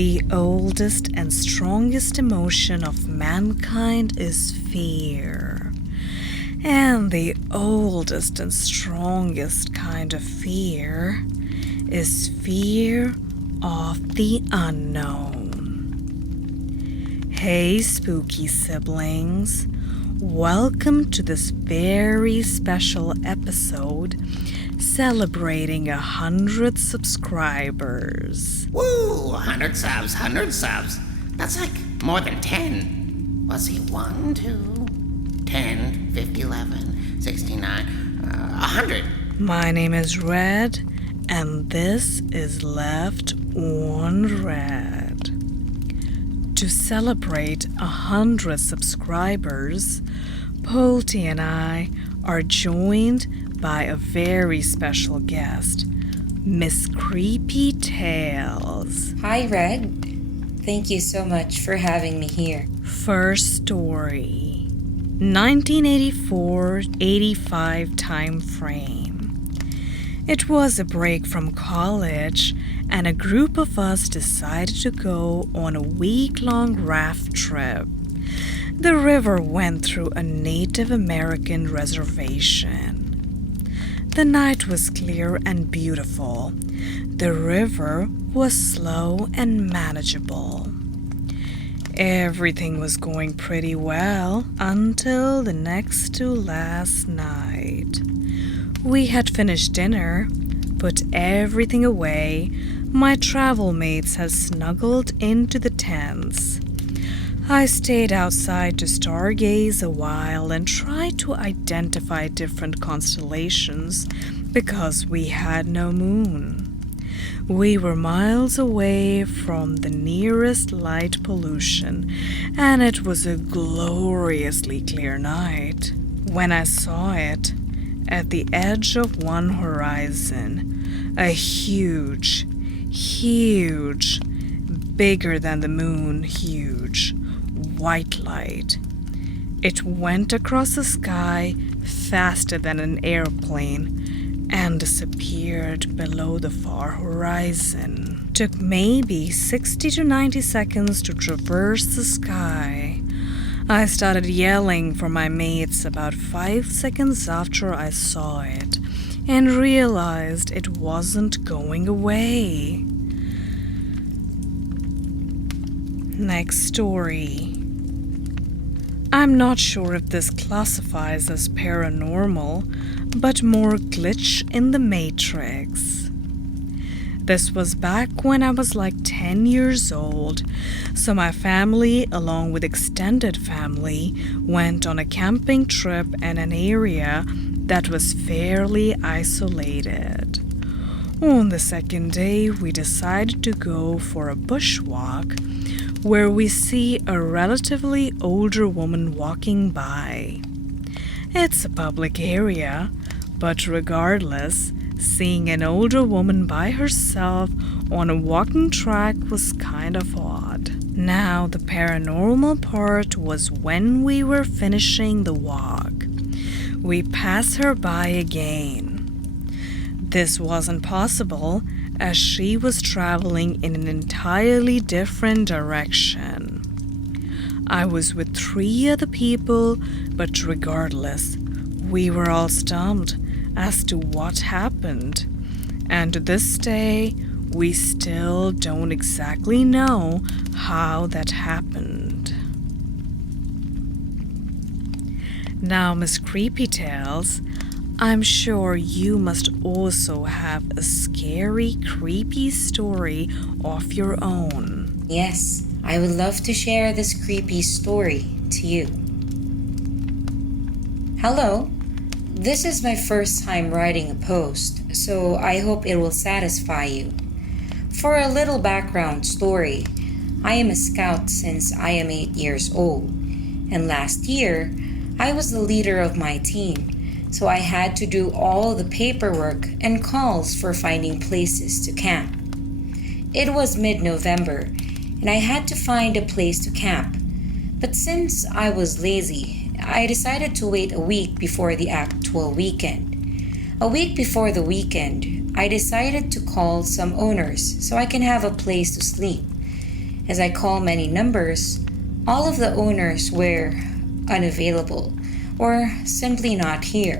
The oldest and strongest emotion of mankind is fear. And the oldest and strongest kind of fear is fear of the unknown. Hey, spooky siblings. Welcome to this very special episode celebrating 100 subscribers. Woo! 100 subs, 100 subs. That's like more than 10. Let's see, 1, 2, 10, 50, 11, 69, 100. My name is Red, and this is Left on Red. To celebrate 100 subscribers, Polty and I are joined by a very special guest, Miss Creepy Tales. Hi, Red. Thank you so much for having me here. First story, 1984-85 time frame. It was a break from college, and a group of us decided to go on a week-long raft trip. The river went through a Native American reservation. The night was clear and beautiful. The river was slow and manageable. Everything was going pretty well until the next to last night. We had finished dinner, put everything away. My travel mates had snuggled into the tents. I stayed outside to stargaze a while and try to identify different constellations because we had no moon. We were miles away from the nearest light pollution, and it was a gloriously clear night. When I saw it, at the edge of one horizon, a huge, bigger than the moon, huge, white light. It went across the sky faster than an airplane and disappeared below the far horizon. Took maybe 60 to 90 seconds to traverse the sky. I started yelling for my mates about 5 seconds after I saw it and realized it wasn't going away. Next story. I'm not sure if this classifies as paranormal, but more glitch in the matrix. This was back when I was like 10 years old, so my family, along with extended family, went on a camping trip in an area that was fairly isolated. On the second day, we decided to go for a bushwalk where we see a relatively older woman walking by. It's a public area, but regardless, seeing an older woman by herself on a walking track was kind of odd. Now, the paranormal part was when we were finishing the walk. We passed her by again. This wasn't possible as she was traveling in an entirely different direction. I was with 3 other people, but regardless, we were all stumped as to what happened, and to this day, we still don't exactly know how that happened. Now, Miss Creepy Tales, I'm sure you must also have a scary, creepy story of your own. Yes, I would love to share this creepy story to you. Hello. This is my first time writing a post, so I hope it will satisfy you. For a little background story, I am a scout since I am 8 years old, and last year, I was the leader of my team, so I had to do all the paperwork and calls for finding places to camp. It was mid-November, and I had to find a place to camp, but since I was lazy, I decided to wait a week before the actual weekend. A week before the weekend, I decided to call some owners so I can have a place to sleep. As I call many numbers, all of the owners were unavailable or simply not here.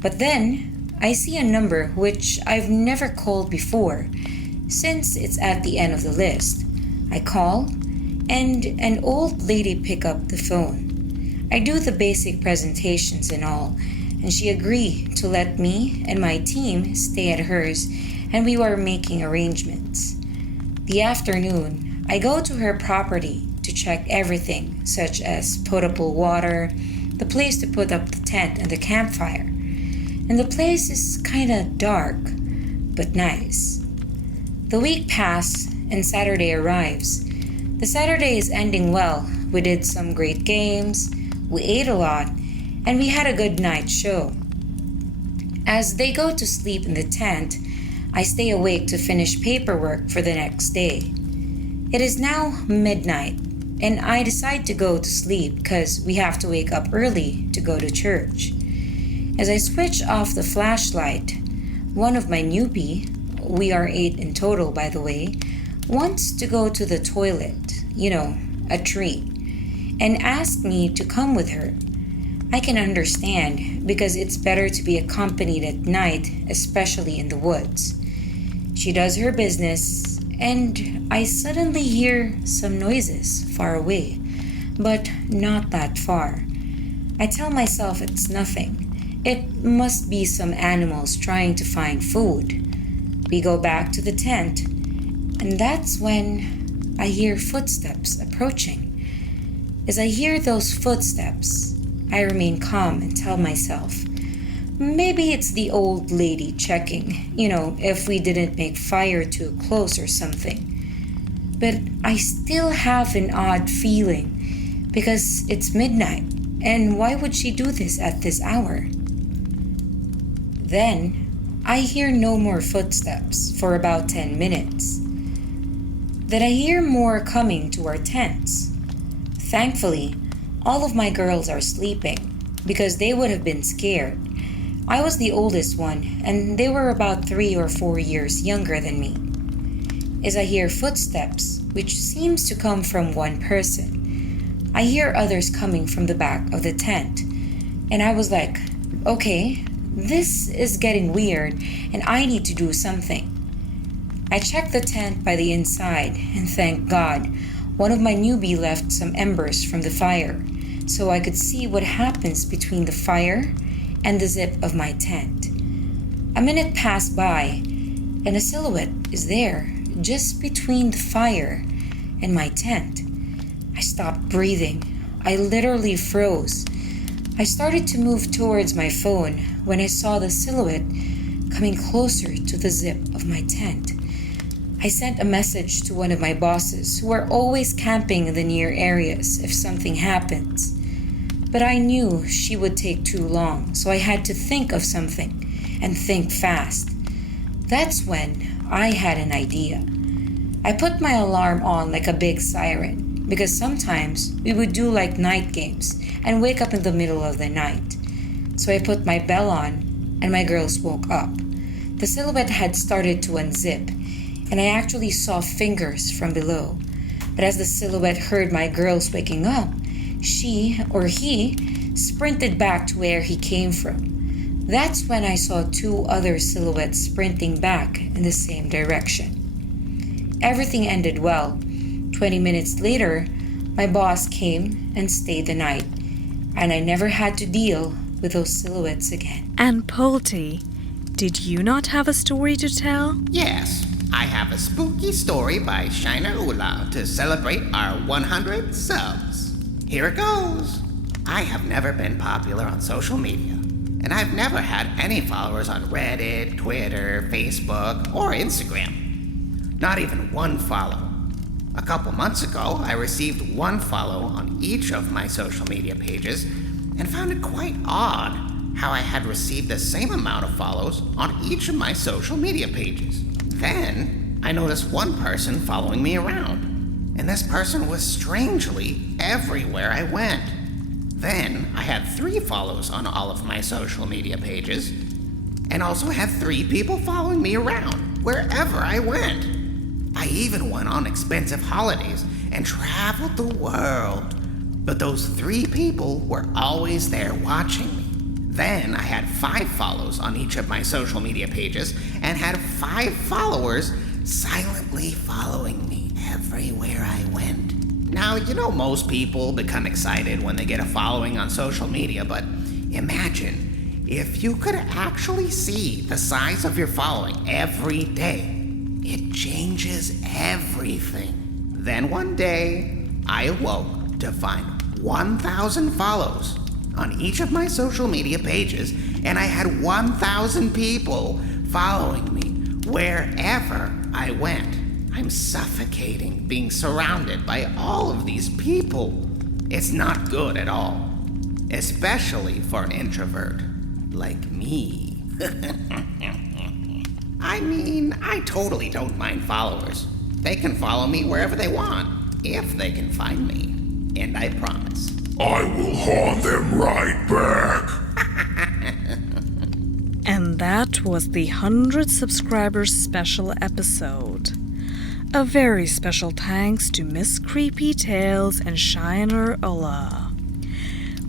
But then I see a number which I've never called before since it's at the end of the list. I call and an old lady pick up the phone. I do the basic presentations and all, and she agreed to let me and my team stay at hers, and we were making arrangements. The afternoon, I go to her property to check everything, such as potable water, the place to put up the tent and the campfire. And the place is kinda dark, but nice. The week passes and Saturday arrives. The Saturday is ending well. We did some great games, we ate a lot, and we had a good night show. As they go to sleep in the tent, I stay awake to finish paperwork for the next day. It is now midnight, and I decide to go to sleep because we have to wake up early to go to church. As I switch off the flashlight, one of my newbie, we are 8 in total by the way, wants to go to the toilet, a treat, and asks me to come with her. I can understand because it's better to be accompanied at night, especially in the woods. She does her business, and I suddenly hear some noises far away, but not that far. I tell myself it's nothing. It must be some animals trying to find food. We go back to the tent, and that's when I hear footsteps approaching. As I hear those footsteps, I remain calm and tell myself, maybe it's the old lady checking, if we didn't make fire too close or something. But I still have an odd feeling because it's midnight, and why would she do this at this hour? Then, I hear no more footsteps for about 10 minutes. Then I hear more coming to our tents. Thankfully, all of my girls are sleeping because they would have been scared. I was the oldest one, and they were about 3 or 4 years younger than me. As I hear footsteps, which seems to come from one person, I hear others coming from the back of the tent, and I was like, okay, this is getting weird, and I need to do something. I checked the tent by the inside, and thank God, one of my newbie left some embers from the fire, so I could see what happens between the fire and the zip of my tent. A minute passed by, and a silhouette is there, just between the fire and my tent. I stopped breathing. I literally froze. I started to move towards my phone when I saw the silhouette coming closer to the zip of my tent. I sent a message to one of my bosses who are always camping in the near areas if something happens. But I knew she would take too long, so I had to think of something and think fast. That's when I had an idea. I put my alarm on like a big siren because sometimes we would do like night games and wake up in the middle of the night. So I put my bell on and my girls woke up. The silhouette had started to unzip and I actually saw fingers from below. But as the silhouette heard my girls waking up, she or he sprinted back to where he came from. That's when I saw 2 other silhouettes sprinting back in the same direction. Everything ended well. 20 minutes later, my boss came and stayed the night, and I never had to deal with those silhouettes again. And Polty, did you not have a story to tell? Yes, I have a spooky story by Shainur Ullah to celebrate our 100 subs. Here it goes. I have never been popular on social media, and I've never had any followers on Reddit, Twitter, Facebook, or Instagram. Not even one follow. A couple months ago, I received 1 follow on each of my social media pages and found it quite odd how I had received the same amount of follows on each of my social media pages. Then, I noticed one person following me around. And this person was strangely everywhere I went. Then I had 3 follows on all of my social media pages, and also had 3 people following me around wherever I went. I even went on expensive holidays and traveled the world. But those 3 people were always there watching me. Then I had 5 follows on each of my social media pages and had 5 followers silently following me everywhere I went. Now, most people become excited when they get a following on social media, but imagine if you could actually see the size of your following every day. It changes everything. Then one day, I awoke to find 1,000 follows on each of my social media pages, and I had 1,000 people following me wherever I went. I'm suffocating being surrounded by all of these people. It's not good at all, especially for an introvert like me. I mean, I totally don't mind followers. They can follow me wherever they want, if they can find me. And I promise, I will haunt them right back. And that was the 100 subscribers special episode. A very special thanks to Miss Creepy Tales and Shainur Ullah.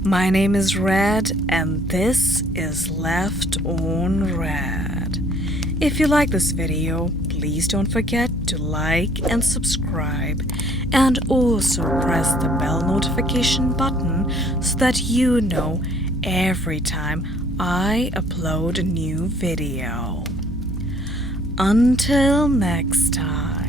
My name is Red, and this is Left on Red. If you like this video, please don't forget to like and subscribe, and also press the bell notification button so that you know every time I upload a new video. Until next time.